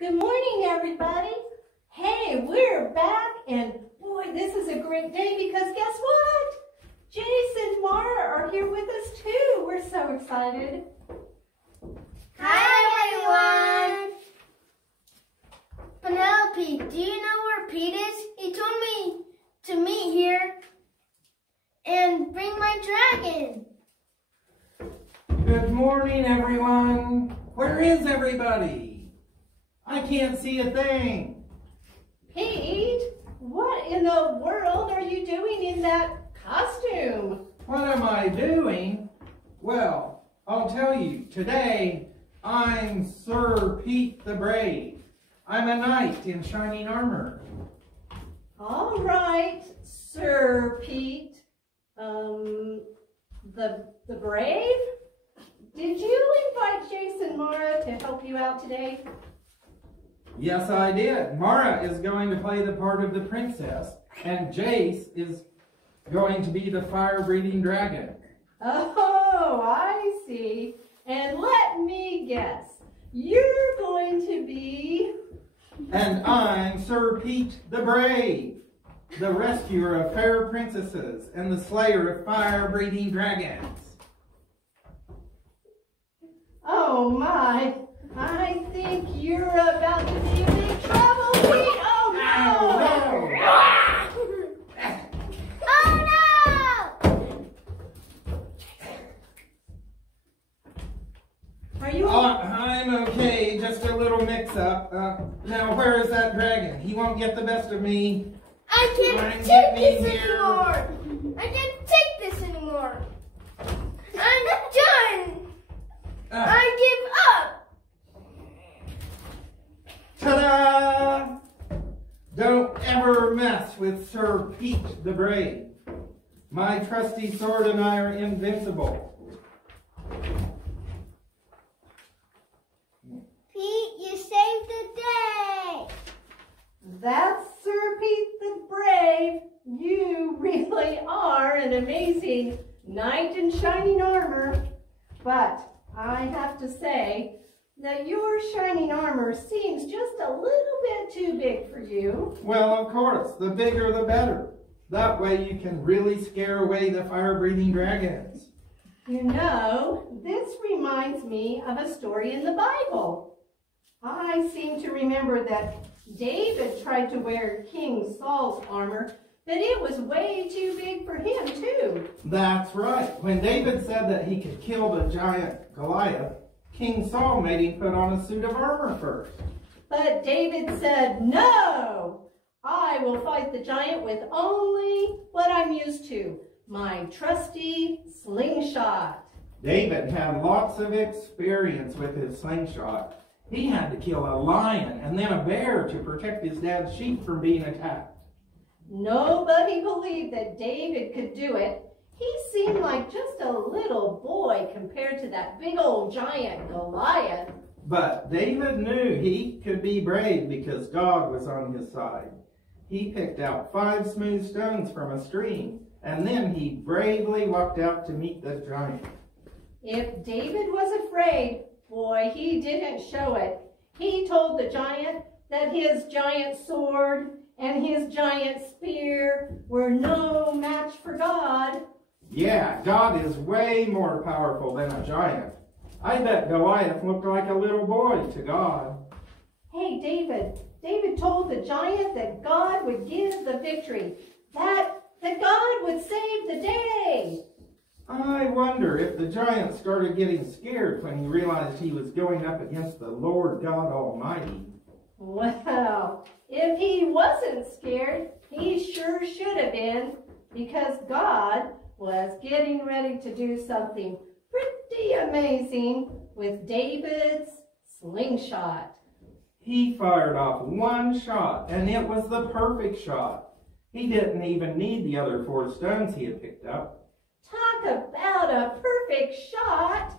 Good morning, everybody. Hey, we're back, and boy, this is a great day because guess what? Jace and Mara are here with us too. We're so excited. Hi, everyone. Penelope, do you know where Pete is? He told me to meet here and bring my dragon. Good morning, everyone. Where is everybody? I can't see a thing. Pete, what in the world are you doing in that costume? What am I doing? Well, I'll tell you. Today, I'm Sir Pete the Brave. I'm a knight in shining armor. All right, Sir Pete. The Brave? Did you invite Jace and Mara to help you out today? Yes, I did. Mara is going to play the part of the princess, and Jace is going to be the fire-breathing dragon. Oh, I see. And let me guess, you're going to be... And I'm Sir Pete the Brave, the rescuer of fair princesses and the slayer of fire-breathing dragons. Oh my, I think you're about to be in big trouble, Pete. Oh no! Oh, no! Are you... I'm okay, just a little mix-up. Now, where is that dragon? He won't get the best of me. I can't take this anymore. I can't take this anymore. I'm done. I give up. Ta-da! Don't ever mess with Sir Pete the Brave. My trusty sword and I are invincible. Pete, you saved the day. That's Sir Pete the Brave. You really are an amazing knight in shining armor. But I have to say that your shining armor seems just a little bit too big for you. Well, of course, the bigger the better. That way you can really scare away the fire-breathing dragons. You know, this reminds me of a story in the Bible. I seem to remember that David tried to wear King Saul's armor, but it was way too big for him too. That's right. When David said that he could kill the giant Goliath, King Saul made him put on a suit of armor first. But David said, no, I will fight the giant with only what I'm used to, my trusty slingshot. David had lots of experience with his slingshot. He had to kill a lion and then a bear to protect his dad's sheep from being attacked. Nobody believed that David could do it. He seemed like just a little boy compared to that big old giant Goliath. But David knew he could be brave because God was on his side. He picked out 5 smooth stones from a stream, and then he bravely walked out to meet the giant. If David was afraid, boy, he didn't show it. He told the giant that his giant sword and his giant spear were no match for God. Yeah, God is way more powerful than a giant. I bet Goliath looked like a little boy to God. Hey, David told the giant that God would give the victory, that God would save the day. I wonder if the giant started getting scared when he realized he was going up against the Lord God Almighty. Well, if he wasn't scared, he sure should have been, because God was getting ready to do something pretty amazing with David's slingshot. He fired off 1 shot, and it was the perfect shot. He didn't even need the other 4 stones he had picked up. Talk about a perfect shot!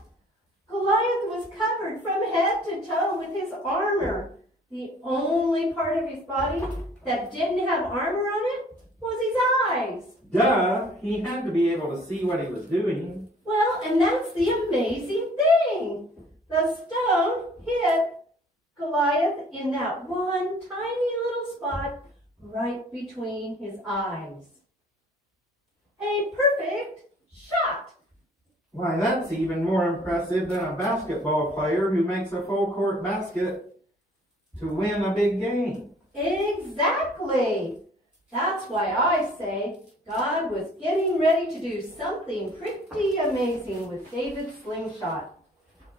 Goliath was covered from head to toe with his armor. The only part of his body that didn't have armor on it was his eyes. Duh, he had to be able to see what he was doing. Well, and that's the amazing thing. The stone hit Goliath in the right between his eyes. A perfect shot. Why, that's even more impressive than a basketball player who makes a full court basket to win a big game. Exactly. That's why I say God was getting ready to do something pretty amazing with David's slingshot.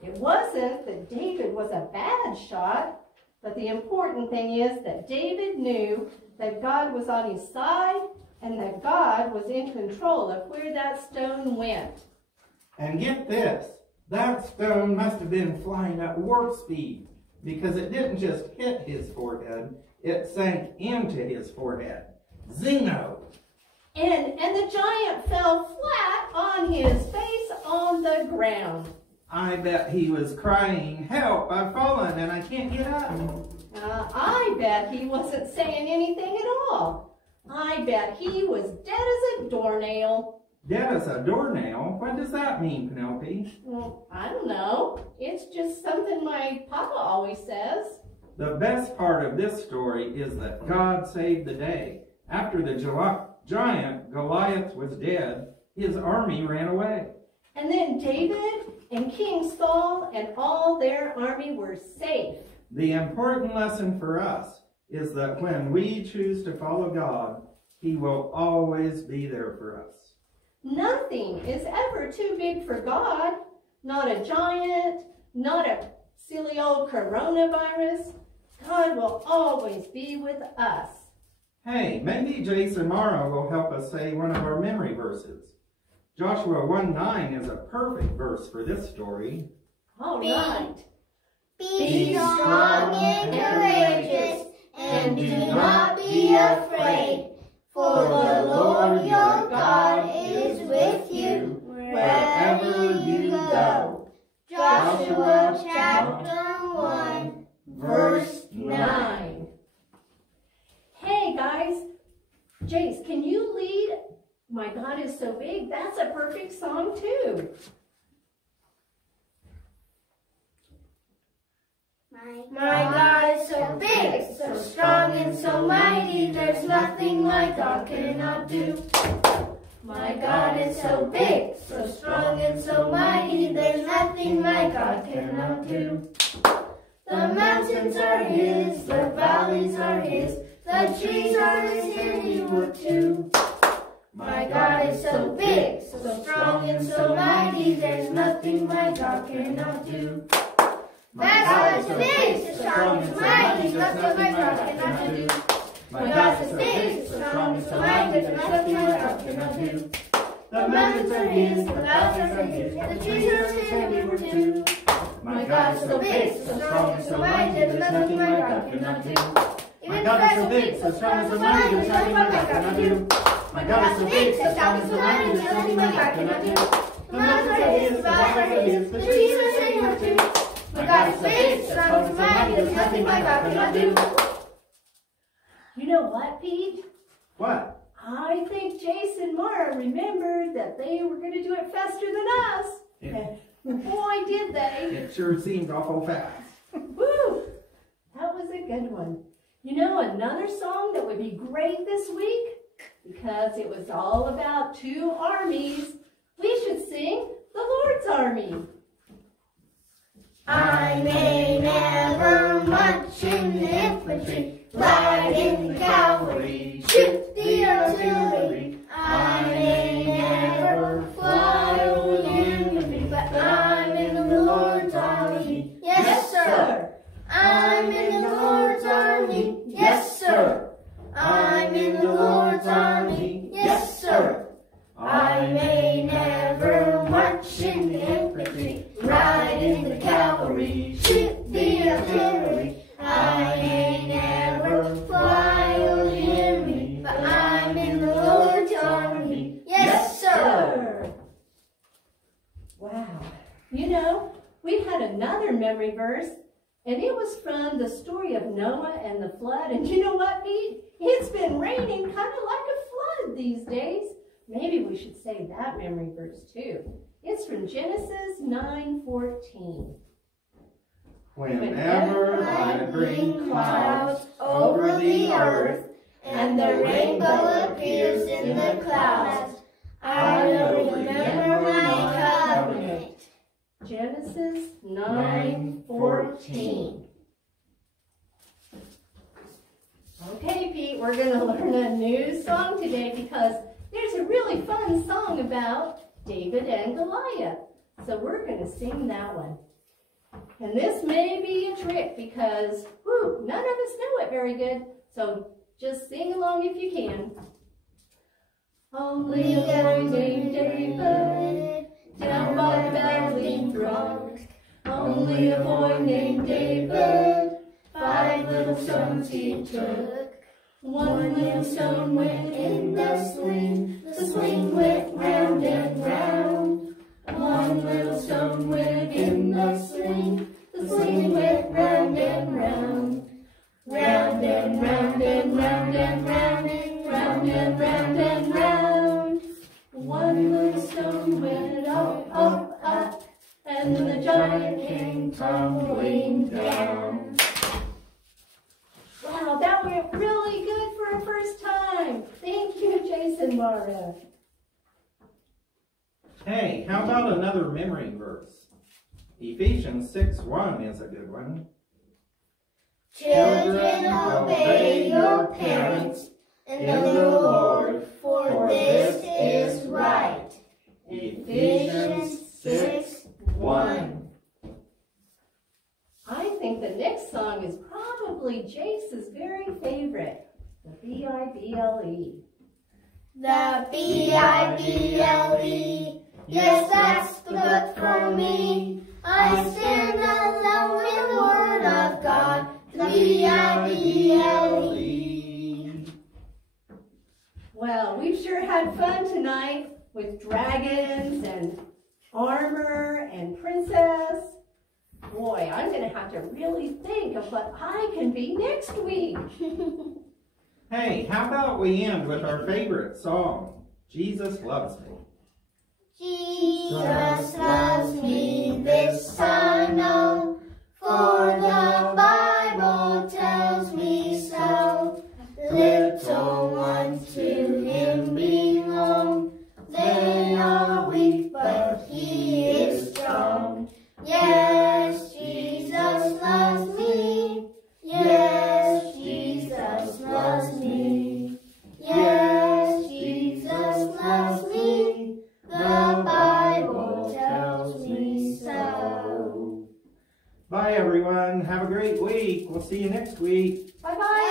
It wasn't that David was a bad shot, but the important thing is that David knew that God was on his side and that God was in control of where that stone went. And get this, that stone must have been flying at warp speed because it didn't just hit his forehead, it sank into his forehead. Zingo! And the giant fell flat on his face on the ground. I bet he was crying, "Help, I've fallen and I can't get up." I bet he wasn't saying anything at all. I bet he was dead as a doornail. Dead as a doornail? What does that mean, Penelope? Well, I don't know. It's just something my papa always says. The best part of this story is that God saved the day. After the giant Goliath was dead, his army ran away. And then David and King Saul and all their army were safe. The important lesson for us is that when we choose to follow God, he will always be there for us. Nothing is ever too big for God. Not a giant, not a silly old coronavirus. God will always be with us. Hey, maybe Jason Morrow will help us say one of our memory verses. Joshua 1:9 is a perfect verse for this story. All right. Be strong and courageous, and do not be afraid. For the Lord your God is with you wherever you go. Joshua chapter 1, verse 9. Hey guys, Jace, can you lead My God Is So Big? That's a perfect song too. My God is so big, so strong and so mighty, there's nothing my God cannot do. My God is so big, so strong and so mighty, there's nothing my God cannot do. The mountains are His, the valleys are His, the trees are His handiwork too. My God is so big, so strong and so mighty, there's nothing my God cannot do. My God is so big, so strong and so mighty, there's nothing my God cannot do. My God is so big, so strong and so mighty, there's nothing my God cannot do. The mountains are His, the valleys are His, the trees are His handiwork too. My God is so big, so strong and so mighty, there's nothing my God cannot do. My God is so big, so strong and so mighty, there's nothing my God cannot do. My God is so big, so strong and so mighty, there's nothing my God cannot do. The mountains are His, the valleys are His, the trees are His handiwork too. My God is big, so strong and so mighty, there's nothing my God cannot do. You know what, Pete? What? I think Jason Mara remembered that they were going to do it faster than us. Yeah. And boy, did they. It sure seemed awful fast. Woo! That was a good one. You know, another song that would be great this week, because it was all about two armies, we should sing the Lord's Army. I may never march in the infantry, ride in the cavalry, shoot the artillery. I may never fly over the enemy, but I'm in the Lord's army. Yes, sir. I'm in the Lord's army. Yes, sir. I'm in the Lord's army. Yes, sir. I may never march in the infantry, ride in the cavalry, shoot the artillery. I may never fly over the enemy, but I'm in the Lord's army. Yes, sir. Wow. You know, we had another memory verse, and it was from the story of Noah and the flood. And you know what, Pete? It's been raining kind of like a flood these days. Maybe we should say that memory verse too. It's from Genesis 9:14. Whenever I bring clouds over the earth, and the rainbow appears in the clouds. I will remember my covenant. Genesis 9:14. Okay, Pete, we're going to learn a new song today because there's a really fun song about David and Goliath. So we're going to sing that one. And this may be a trick because none of us know it very good. So just sing along if you can. Only a boy named David, down by the battling brook. Only a boy named David, 5 little stones he took. 1 little stone went in the sling went round and round. 1 little stone went in the sling went round and round. Round and round and round and round, round and round and round. 1 little stone went up, up, up, and the giant came tumbling down. Wow, that went really good for a first time. Thank you, Jason Mara. Hey, how about another memory verse? Ephesians 6:1 is a good one. Children, obey your parents in the Lord, for this is right. Ephesians 6:1. I think the next song is probably Jace's very favorite, the B-I-B-L-E. The B-I-B-L-E, yes, that's the book for me. I stand alone in the Word of God, the B-I-B-L-E. Well, we've sure had fun tonight with dragons and armor and princess. Boy, I'm going to have to really think of what I can be next week. Hey, how about we end with our favorite song, Jesus Loves Me. Jesus loves me, this I know, for the Bible tells me so. Little ones to him belong, they are weak, but he is strong. Yes, Jesus loves me. Yes, Jesus loves me. Yes, Jesus loves me. The Bible tells me so. Bye, everyone. Have a great week. We'll see you next week. Bye-bye.